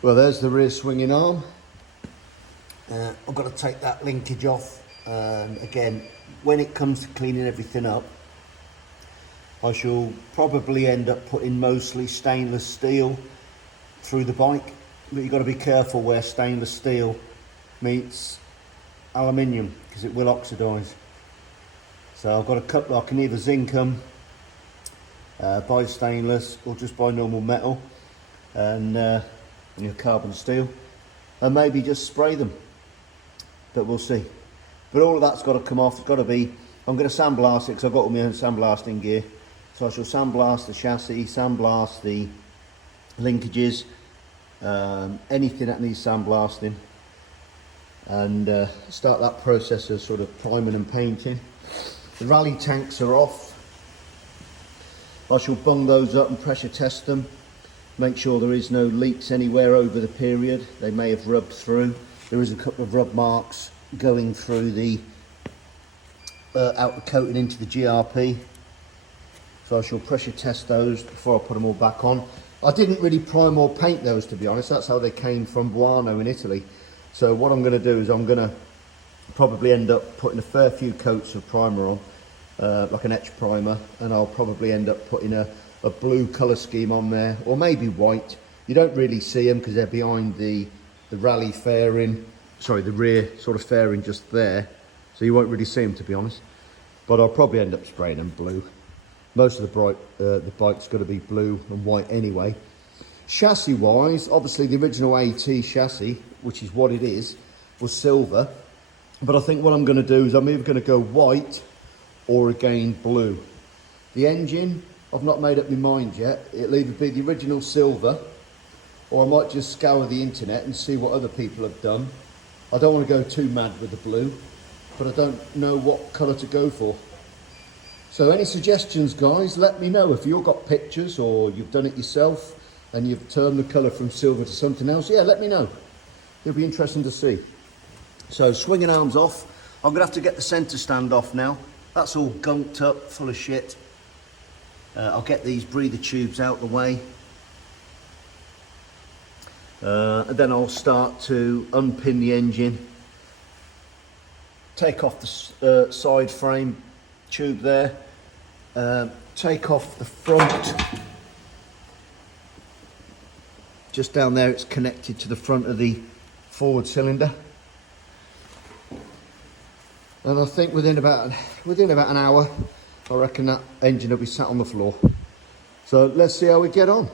Well, there's the rear swinging arm. I've got to take that linkage off. Again, when it comes to cleaning everything up, I shall probably end up putting mostly stainless steel through the bike, but you've got to be careful where stainless steel meets aluminium because it will oxidise. So I've got a couple. I can either zinc them, buy stainless, or just buy normal metal and carbon steel, and maybe just spray them. But we'll see. But all of that's got to come off. It's got to be. I'm going to sandblast it because I've got all my own sandblasting gear. So I shall sandblast the chassis, sandblast the linkages, anything that needs sandblasting, and start that process of sort of priming and painting. The rally tanks are off. I shall bung those up and pressure test them. Make sure there is no leaks anywhere over the period. They may have rubbed through. There is a couple of rub marks going through the outer coating into the GRP. So I shall pressure test those before I put them all back on. I didn't really prime or paint those, to be honest. That's how they came from Buono in Italy. So what I'm going to do is I'm going to probably end up putting a fair few coats of primer on, like an etch primer, and I'll probably end up putting a blue colour scheme on there, or maybe white. You don't really see them because they're behind the rally fairing, sorry, the rear sort of fairing just there, so you won't really see them, to be honest. But I'll probably end up spraying them blue. Most of the bike's got to be blue and white anyway. Chassis wise, obviously the original AT chassis, which is what it is, was silver. But I think what I'm going to do is I'm either going to go white or again blue. The engine, I've not made up my mind yet. It'll either be the original silver, or I might just scour the internet and see what other people have done. I don't want to go too mad with the blue, but I don't know what colour to go for. So any suggestions, guys, let me know. If you've got pictures or you've done it yourself and you've turned the colour from silver to something else, yeah, let me know. It'll be interesting to see. So swinging arms off. I'm going to have to get the centre stand off now. That's all gunked up, full of shit. I'll get these breather tubes out the way. And then I'll start to unpin the engine. Take off the side frame tube there. Take off the front. Just down there, it's connected to the front of the forward cylinder. And I think within about an hour, I reckon that engine will be sat on the floor. So let's see how we get on.